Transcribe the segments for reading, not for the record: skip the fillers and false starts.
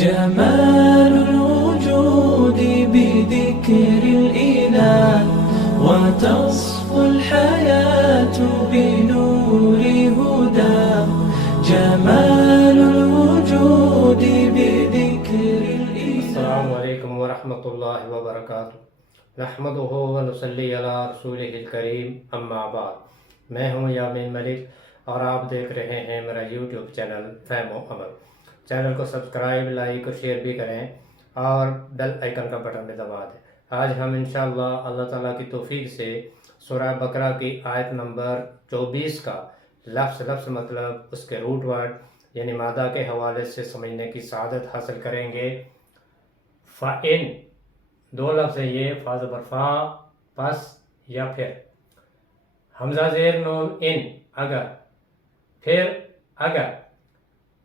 جمال الوجود بذكر الإله وتصفو الحياة بنور هدى. جمال الوجود بذكر الإله. السلام علیکم ورحمۃ اللہ وبرکاتہ. نحمدہ ونصلی علی رسولہ الکریم، اما بعد. میں ہوں یامین ملک اور آپ دیکھ رہے ہیں میرا یوٹیوب چینل فہم و عمل. چینل کو سبسکرائب، لائک اور شیئر بھی کریں اور بیل آئیکن کا بٹن بھی دبا دیں. آج ہم انشاءاللہ اللہ تعالیٰ کی توفیق سے سورہ بقرہ کی آیت نمبر 24 کا لفظ مطلب اس کے روٹ ورڈ یعنی مادہ کے حوالے سے سمجھنے کی سعادت حاصل کریں گے. فَإِن دو لفظ ہے یہ، فا زبر فا، پس یا پھر، حمزہ زیر نون ان اگر، پھر اگر،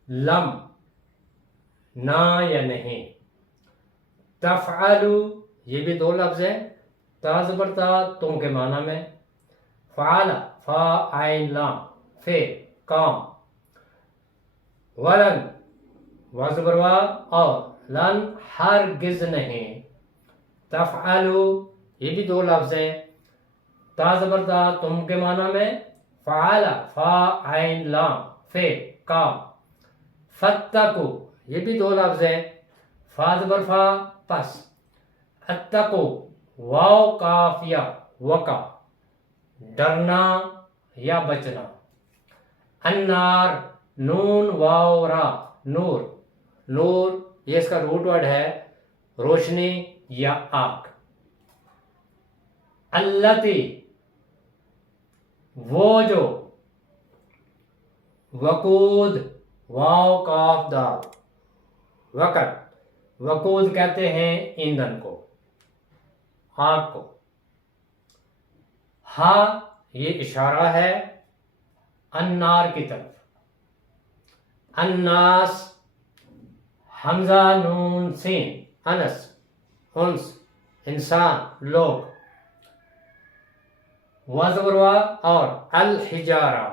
لم نہ یا نہیں، تفعلو یہ بھی دو لفظ ہیں، تا زبر تا تم کے معنی میں، فعل فا عین لام فعل کام، ولن وا زبر وا اور لن ہرگز نہیں، تفعلو یہ بھی دو لفظ ہیں، تا زبر تا تم کے معنی میں، فعل فا عین لام فعل کام، فتقو یہ بھی دو لفظ ہیں، فا زبر فا پس، اتقو واو کاف یا وقع ڈرنا یا بچنا، النار نون واو را نور، نور یہ اس کا روٹ ورڈ ہے روشنی یا آگ، التی وہ جو، وقود واو کاف دال وقت، وقود کہتے ہیں ایندھن کو، آگ کو، ہاں یہ اشارہ ہے النار کی طرف، الناس حمزہ نون سین انس انس انسان لوگ، وزبروا اور الحجارہ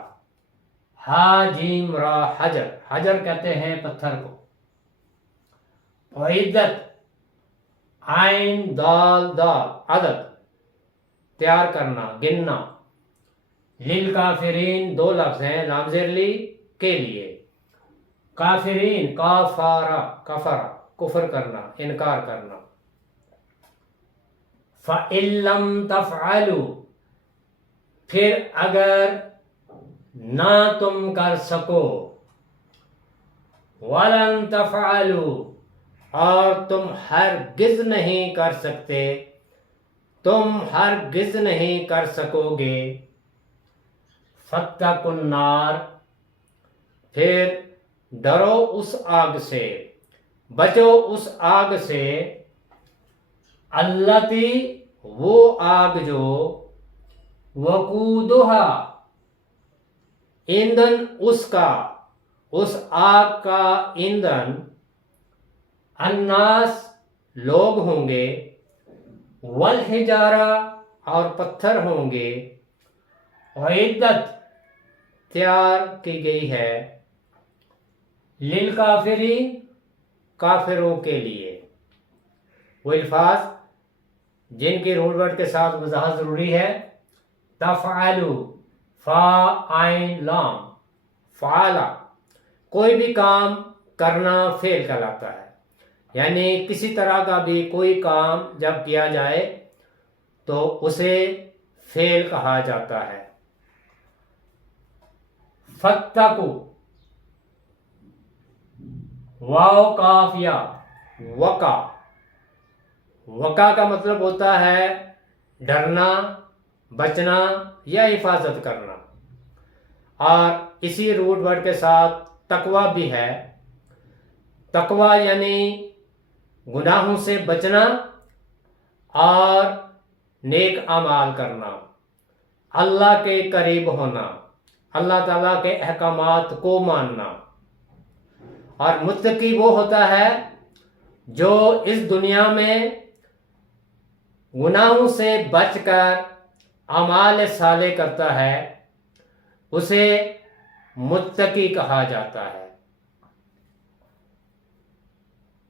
ہا جیم را حجر، حجر کہتے ہیں پتھر کو، عدت عین دال دال عدد تیار کرنا گننا، للکافرین دو لفظ ہیں لام زیر لی کے لیے، کافرین کافارا کفرا کفر کرنا انکار کرنا، فَإِن لَّمْ تَفْعَلُوا پھر اگر نہ تم کر سکو، وَلَن تَفْعَلُوا اور تم ہرگز نہیں کر سکتے، تم ہرگز نہیں کر سکو گے، فَاتَّقُوا النَّارَ پھر ڈرو اس آگ سے، بچو اس آگ سے، التی وہ آگ جو، وقودہا ایندھن اس کا، اس آگ کا ایندھن، الناس لوگ ہوں گے، والحجارہ اور پتھر ہوں گے، عدت تیار کی گئی ہے، للکافرین کافروں کے لیے. وہ الفاظ جن کی روٹ ورڈ کے ساتھ وضاحت ضروری ہے، تفعلو فا عین لام فعلا کوئی بھی کام کرنا فعل کہلاتا ہے، یعنی کسی طرح کا بھی کوئی کام جب کیا جائے تو اسے فعل کہا جاتا ہے. فتقو واو کاف یا وقع، وقع کا مطلب ہوتا ہے ڈرنا بچنا یا حفاظت کرنا، اور اسی روٹ ورڈ کے ساتھ تقوی بھی ہے. تقوی یعنی گناہوں سے بچنا اور نیک اعمال کرنا، اللہ کے قریب ہونا، اللہ تعالیٰ کے احکامات کو ماننا. اور متقی وہ ہوتا ہے جو اس دنیا میں گناہوں سے بچ کر اعمال صالح کرتا ہے، اسے متقی کہا جاتا ہے.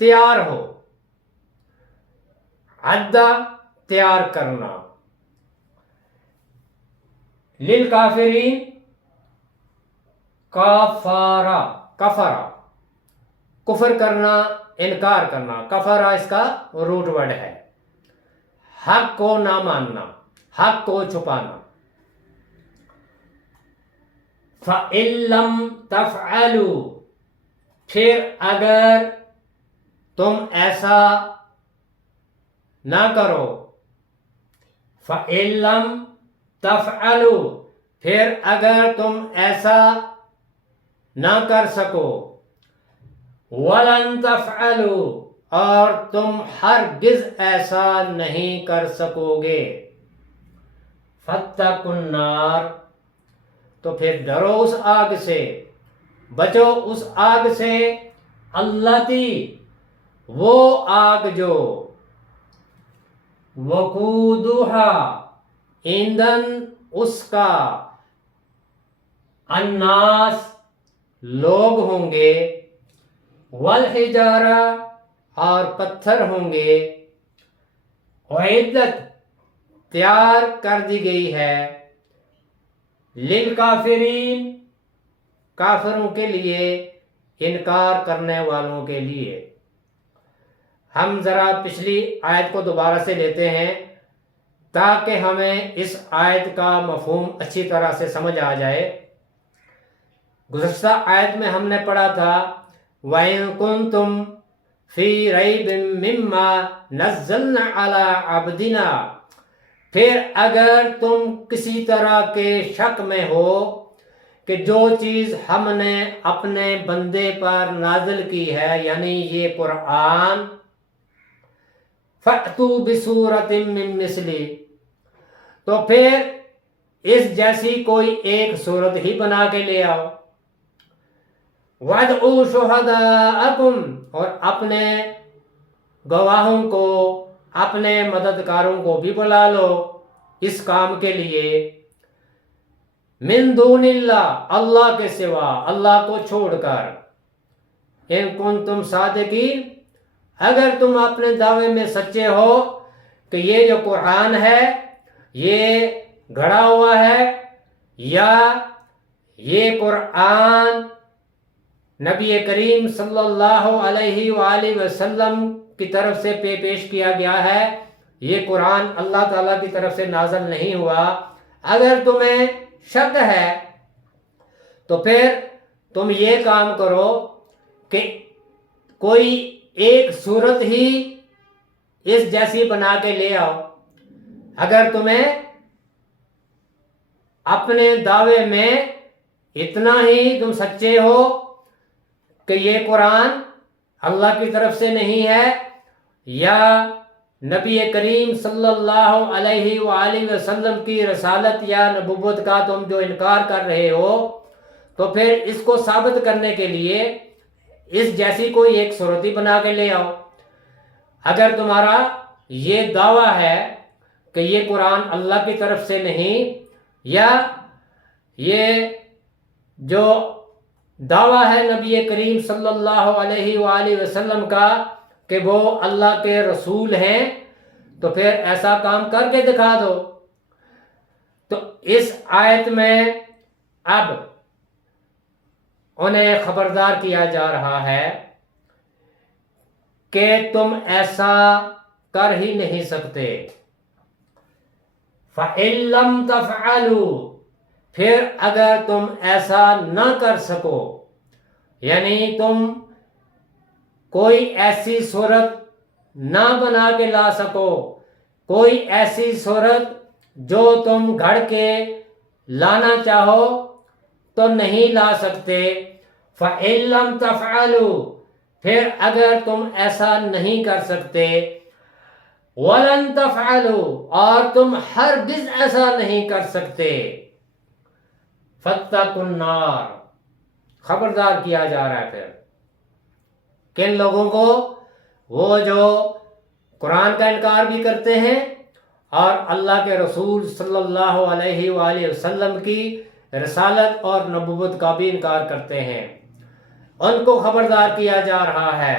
تیار ہو، عدہ تیار کرنا، للکافرین کفارہ، کفرہ کفر کرنا، انکار کرنا، کفرہ اس کا روٹ ورڈ ہے، حق کو نہ ماننا، حق کو چھپانا۔ فَإِن لَّمْ تَفْعَلُوا، پھر اگر تم ایسا نہ کرو، فَإِن لَّمْ تَفْعَلُوا، پھر اگر تم ایسا نہ کر سکو، وَلَن تَفْعَلُوا، اور تم ہرگز ایسا نہیں کر سکو گے، فَاتَّقُوا النَّارَ، تو پھر ڈرو اس آگ سے، بچو اس آگ سے، التی، وہ آگ جو، وقودھا، ایندھن اس کا، الناس، لوگ ہوں گے، والحجارہ، اور پتھر ہوں گے، اعدت، تیار کر دی گئی ہے، للکافرین، کافروں کے لیے، انکار کرنے والوں کے لیے۔ ہم ذرا پچھلی آیت کو دوبارہ سے لیتے ہیں تاکہ ہمیں اس آیت کا مفہوم اچھی طرح سے سمجھ آ جائے۔ گزشتہ آیت میں ہم نے پڑھا تھا وَإِن كُنتُمْ فِي رَيْبٍ مِّمَّا نَزَّلْنَا عَلَىٰ عَبْدِنَا، پھر اگر تم کسی طرح کے شک میں ہو کہ جو چیز ہم نے اپنے بندے پر نازل کی ہے، یعنی یہ قرآن، فَأْتُوا بِسُورَةٍ مِّن مِّثْلِهِ، تو پھر اس جیسی کوئی ایک صورت ہی بنا کے لے آؤ، وَادْعُوا شُهَدَاءَكُمْ، اور اپنے گواہوں کو، اپنے مددگاروں کو بھی بلا لو اس کام کے لیے، من دون اللہ، اللہ کے سوا، اللہ کو چھوڑ کر، ان کنتم صادقین، اگر تم اپنے دعوے میں سچے ہو کہ یہ جو قرآن ہے یہ گھڑا ہوا ہے، یا یہ قرآن نبی کریم صلی اللہ علیہ وآلہ وسلم کی طرف سے پیش کیا گیا ہے، یہ قرآن اللہ تعالیٰ کی طرف سے نازل نہیں ہوا، اگر تمہیں شک ہے تو پھر تم یہ کام کرو کہ کوئی ایک صورت ہی اس جیسی بنا کے لے آؤ، اگر تمہیں اپنے دعوے میں اتنا ہی تم سچے ہو کہ یہ قرآن اللہ کی طرف سے نہیں ہے، یا نبی کریم صلی اللہ علیہ وآلہ وسلم کی رسالت یا نبوت کا تم جو انکار کر رہے ہو، تو پھر اس کو ثابت کرنے کے لیے اس جیسی کوئی ایک صورت ہی بنا کے لے آؤ۔ اگر تمہارا یہ دعویٰ ہے کہ یہ قرآن اللہ کی طرف سے نہیں، یا یہ جو دعویٰ ہے نبی کریم صلی اللہ علیہ وآلہ وسلم کا کہ وہ اللہ کے رسول ہیں، تو پھر ایسا کام کر کے دکھا دو۔ تو اس آیت میں اب انہیں خبردار کیا جا رہا ہے کہ تم ایسا کر ہی نہیں سکتے، فَإِن لَّمْ تَفْعَلُوا، پھر اگر تم ایسا نہ کر سکو، یعنی تم کوئی ایسی صورت نہ بنا کے لا سکو، کوئی ایسی صورت جو تم گھڑ کے لانا چاہو تو نہیں لا سکتے، فَإِن لَّمْ تَفْعَلُوا، پھر اگر تم ایسا نہیں کر سکتے، وَلَن تَفْعَلُوا، اور تم ہرگز ایسا نہیں کر سکتے، فَاتَّقُوا النَّارَ، خبردار کیا جا رہا ہے پھر کن لوگوں کو؟ وہ جو قرآن کا انکار بھی کرتے ہیں اور اللہ کے رسول صلی اللہ علیہ وآلہ وسلم کی رسالت اور نبوت کا بھی انکار کرتے ہیں، ان کو خبردار کیا جا رہا ہے،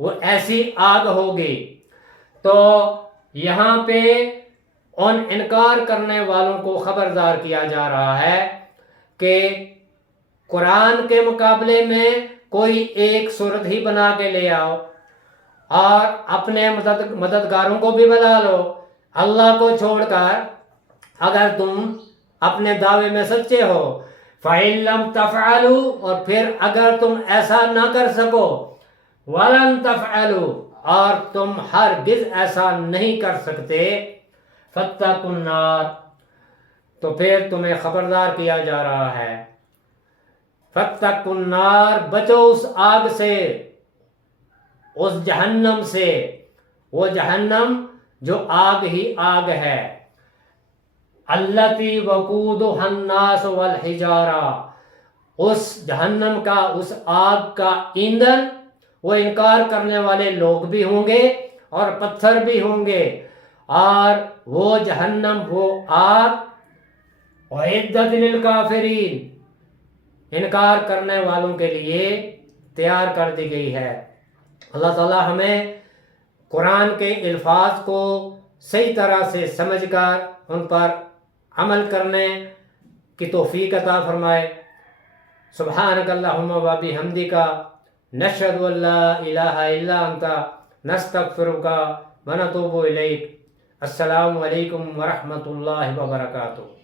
وہ ایسی آگ ہوگی۔ تو یہاں پہ ان انکار کرنے والوں کو خبردار کیا جا رہا ہے کہ قرآن کے مقابلے میں کوئی ایک صورت ہی بنا کے لے آؤ اور اپنے مددگاروں کو بھی بنا لو اللہ کو چھوڑ کر، اگر تم اپنے دعوے میں سچے ہو۔ فَإِن لَمْ تَفْعَلُوا، اور پھر اگر تم ایسا نہ کر سکو، وَلَن تَفْعَلُوا، اور تم ہرگز ایسا نہیں کر سکتے، فَاتَّقُوا النَّارَ، تو پھر تمہیں خبردار کیا جا رہا ہے۔ فَاتَّقُوا النَّارَ، بچو اس آگ سے، اس جہنم سے، وہ جہنم جو آگ ہی آگ ہے۔ التی وقودها الناس والحجارہ، اس جہنم کا، اس آگ کا ایندھن وہ انکار کرنے والے لوگ بھی ہوں گے اور پتھر بھی ہوں گے، اور وہ جہنم، وہ آگ اعدت للکافرین، انکار کرنے والوں کے لیے تیار کر دی گئی ہے۔ اللہ تعالی ہمیں قرآن کے الفاظ کو صحیح طرح سے سمجھ کر ان پر عمل کرنے کی توفیق عطا فرمائے۔ سبحانک اللہم و بحمدک، نشہد ان لا الہ الا انت، نستغفرک و نتوب الیک۔ السلام علیکم ورحمۃ اللہ وبرکاتہ۔